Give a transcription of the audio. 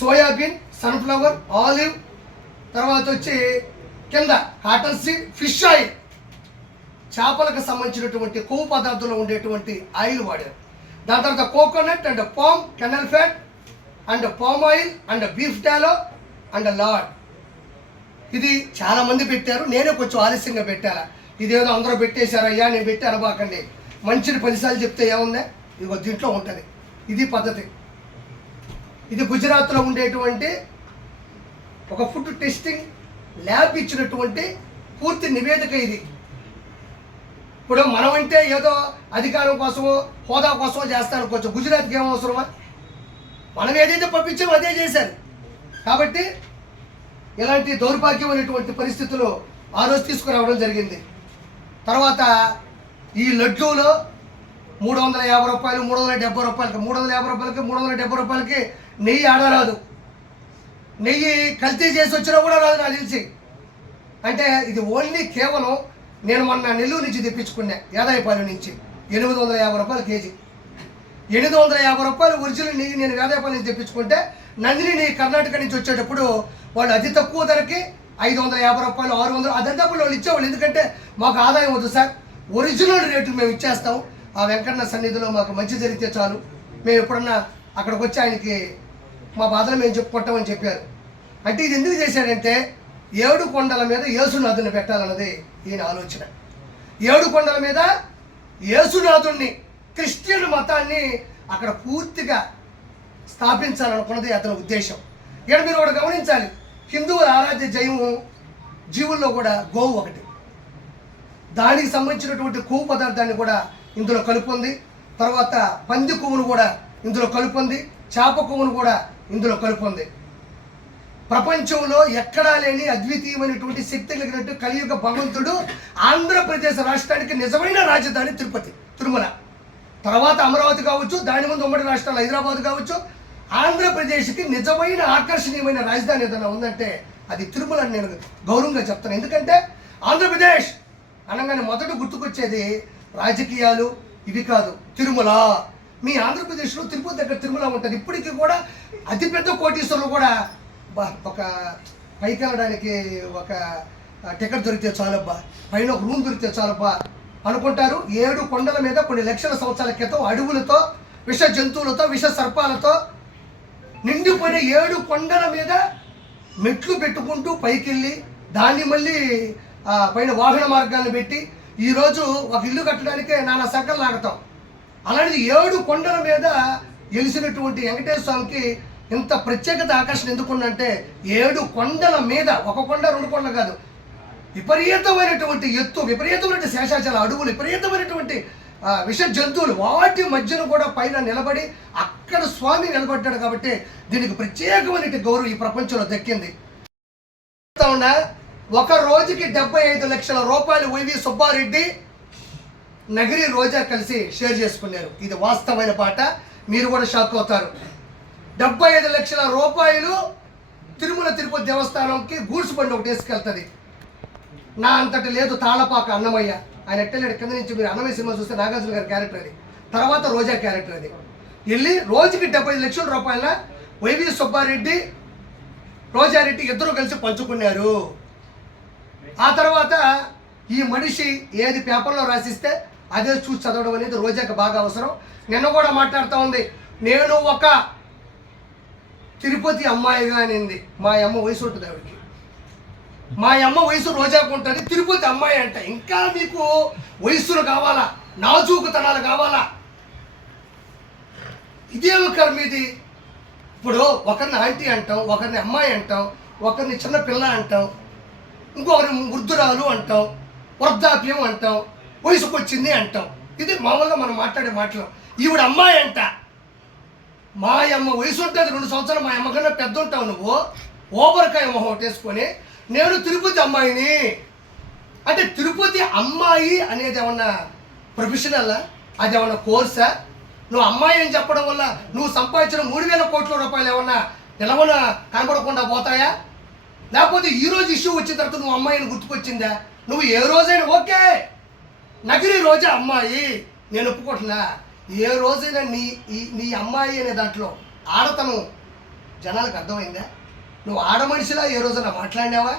Soybean sunflower olive తర్వాత వచ్చి కింద కాటన్ సీడ్ ఫిష్ ఆయిల్. చేపలకు సంబంధించినటువంటి కొవ్వు పదార్థంలో ఉండేటువంటి ఆయిల్ వాడారు. దాని తర్వాత coconut and palm kernel fat and palm oil and beef tallow and lard. ఇది చాలామంది పెట్టారు. నేనే కొంచెం ఆలస్యంగా పెట్టాలా? ఇదేదో అందరూ పెట్టేశారయ్యా నేను పెట్టి అనబాకండి మంచి ఫలితాలు చెప్తే ఏముందా? ఇదిగో దీంట్లో ఉంటుంది. ఇది పద్ధతి. ఇది గుజరాత్లో ఉండేటువంటి ఒక ఫుడ్ టెస్టింగ్ ల్యాబ్ ఇచ్చినటువంటి పూర్తి నివేదిక ఇది. ఇప్పుడు మనం అంటే ఏదో అధికారం కోసమో హోదా కోసమో చేస్తాను. కొంచెం గుజరాత్కి ఏం అవసరమా? మనం ఏదైతే పంపించామో అదే చేశారు. కాబట్టి ఇలాంటి దౌర్భాగ్యమైనటువంటి పరిస్థితులు ఆ రోజు తీసుకురావడం జరిగింది. తర్వాత ఈ లడ్డూలో మూడు వందల యాభై రూపాయలు మూడు వందల డెబ్బై రూపాయలకి మూడు వందల యాభై రూపాయలకి మూడు వందల డెబ్బై రూపాయలకి నెయ్యి ఆడరాదు నెయ్యి కల్తీ చేసి వచ్చినా కూడా రాదు నాకు తెలిసి. అంటే ఇది ఓన్లీ కేవలం నేను మొన్న నెల్లూరు నుంచి తెప్పించుకున్నా యాదాయపాలెం నుంచి. ఎనిమిది వందల యాభై రూపాయలు కేజీ. ఎనిమిది వందల యాభై రూపాయలు ఒరిజినల్ నెయ్యి నేను యాదాయపాలెం నుంచి తెప్పించుకుంటే నందిని నెయ్యి కర్ణాటక నుంచి వచ్చేటప్పుడు వాళ్ళు అతి తక్కువ ధరకి ఐదు వందల యాభై రూపాయలు ఆరు వందలు అదంతా వాళ్ళు ఇచ్చేవాళ్ళు. ఎందుకంటే మాకు ఆదాయం వద్దు సార్. ఒరిజినల్ రేటు మేము ఇచ్చేస్తాం. ఆ వెంకన్న సన్నిధిలో మాకు మంచి జరిగితే చాలు. మేము ఎప్పుడన్నా అక్కడికి వచ్చి ఆయనకి మా బాధలు మేము చెప్పుకుంటామని చెప్పారు. అంటే ఇది ఎందుకు చేశాడంటే ఏడు కొండల మీద యేసునాథుని పెట్టాలన్నది ఈయన ఆలోచన. ఏడు కొండల మీద యేసునాథుణ్ణి క్రిస్టియన్ మతాన్ని అక్కడ పూర్తిగా స్థాపించాలనుకున్నది అతని ఉద్దేశం. ఇక్కడ మీరు ఒకటి గమనించాలి. హిందువుల ఆరాధ్య జైవము జీవుల్లో కూడా గోవు ఒకటి. దానికి సంబంధించినటువంటి కొవ్వు పదార్థాన్ని కూడా ఇందులో కలుపుంది. తర్వాత పంది కొవ్వును కూడా ఇందులో కలుపుంది. చేప కొవ్వును కూడా ఇందులో కలుపుంది ప్రపంచంలో ఎక్కడా లేని అద్వితీయమైనటువంటి శక్తి కలిగినట్టు కలియుగ భగవంతుడు ఆంధ్రప్రదేశ్ రాష్ట్రానికి నిజమైన రాజధాని తిరుపతి తిరుమల. తర్వాత అమరావతి కావచ్చు దాని ముందు ఉమ్మడి రాష్ట్రాలు హైదరాబాద్ కావచ్చు ఆంధ్రప్రదేశ్కి నిజమైన ఆకర్షణీయమైన రాజధాని ఏదైనా ఉందంటే అది తిరుమల అని నేను గౌరవంగా చెప్తాను. ఎందుకంటే ఆంధ్రప్రదేశ్ అనగానే మొదట గుర్తుకొచ్చేది రాజకీయాలు ఇవి కాదు తిరుమల. మీ ఆంధ్రప్రదేశ్లో తిరుపతి దగ్గర తిరుమల ఉంటుంది. ఇప్పటికీ కూడా అతిపెద్ద కోటీశ్వరులు కూడా బా ఒక పైకి వెళ్ళడానికి ఒక టికెట్ దొరికితే చాలబ్బా. పైన ఒక రూమ్ దొరికితే చాలబ్బా అనుకుంటారు. ఏడు కొండల మీద కొన్ని లక్షల సంవత్సరాల క్రితం అడవులతో విష జంతువులతో విష సర్పాలతో నిండిపోయిన ఏడు కొండల మీద మెట్లు పెట్టుకుంటూ పైకి వెళ్ళి దాన్ని మళ్ళీ పైన వాహన మార్గాలను పెట్టి ఈరోజు ఒక ఇల్లు కట్టడానికే నానా సంకలు లాగతాం అలాంటిది ఏడు కొండల మీద వెలిసినటువంటి వెంకటేశ్వర స్వామికి ఇంత ప్రత్యేకత ఆకర్షణ ఎందుకుందంటే ఏడు కొండల మీద ఒక కొండ రెండు కొండలు కాదు విపరీతమైనటువంటి ఎత్తు విపరీతమైన శేషాచల అడవులు విపరీతమైనటువంటి విష జంతువులు వాటి మధ్యన కూడా పైన నిలబడి అక్కడ స్వామి నిలబడ్డాడు కాబట్టి దీనికి ప్రత్యేకమైన గౌరవం ఈ ప్రపంచంలో దక్కింది. ఒక రోజుకి డెబ్బై ఐదు లక్షల రూపాయలు వైవి సుబ్బారెడ్డి నగిరి రోజా కలిసి షేర్ చేసుకున్నారు. ఇది వాస్తవమైన పాట. మీరు కూడా షాక్ అవుతారు. డెబ్బై ఐదు లక్షల రూపాయలు తిరుమల తిరుపతి దేవస్థానంకి గూడ్స్ బండి ఒకటి వేసుకెళ్తుంది నా అంతటి లేదు తాళపాక అన్నమయ్య. ఆయన ఎట్టలేడు. కింద నుంచి మీరు అన్నమయ్య సినిమా చూస్తే నాగార్జున గారి క్యారెక్టర్ అది. తర్వాత రోజా క్యారెక్టర్ అది. వెళ్ళి రోజుకి డెబ్బై ఐదు లక్షల రూపాయల వైవి సుబ్బారెడ్డి రోజారెడ్డి ఇద్దరు కలిసి పంచుకున్నారు. ఆ తర్వాత ఈ మనిషి ఏది పేపర్లో రాసిస్తే అదే చూసి చదవడం అనేది రోజాకి బాగా అవసరం. నిన్న కూడా మాట్లాడుతూ ఉంది. నేను ఒక తిరుపతి అమ్మాయిగా అనింది. మా అమ్మ వయసు ఉంటుంది ఆవిడకి. మా అమ్మ వయసు రోజాకు ఉంటుంది. తిరుపతి అమ్మాయి అంట. ఇంకా మీకు వయస్సులు కావాలా? నాజూకుతనాలు కావాలా? ఇదే కర్మ ఇది ఇప్పుడు ఒకరిని ఆంటీ అంటాం ఒకరిని అమ్మాయి అంటాం ఒకరిని చిన్న పిల్ల అంటాం ఇంకొకరిని వృద్ధురాలు అంటాం వృద్ధాప్యం అంటాం. వయసుకు వచ్చింది అంటాం. ఇది మామూలుగా మనం మాట్లాడే మాటలు. ఈవిడ అమ్మాయి అంట. మా అమ్మ వయసు ఉంటుంది రెండు సంవత్సరాలు మా అమ్మకన్నా పెద్ద ఉంటావు నువ్వు. ఓబర్కాయ మొహం ఒకటేసుకొని నేను తిరుపతి అమ్మాయిని. అంటే తిరుపతి అమ్మాయి అనేది ఏమన్నా ప్రొఫెషనల్? అది ఏమన్నా కోర్సా? నువ్వు అమ్మాయి అని చెప్పడం వల్ల నువ్వు సంపాదించిన మూడు వేల కోట్ల రూపాయలు ఏమన్నా నిలవన కనపడకుండా పోతాయా? లేకపోతే ఈ రోజు ఇష్యూ వచ్చిన తర్వాత నువ్వు అమ్మాయిని గుర్తుకొచ్చిందా? నువ్వు ఏ రోజైనా ఓకే. నగిరి రోజే అమ్మాయి నేను ఒప్పుకుంటున్నా ఏ రోజైనా నీ ఈ నీ అమ్మాయి అనే దాంట్లో ఆడతను జనాలకు అర్థమైందా? నువ్వు ఆడ మనిషిలా ఏ రోజున మాట్లాడినావా?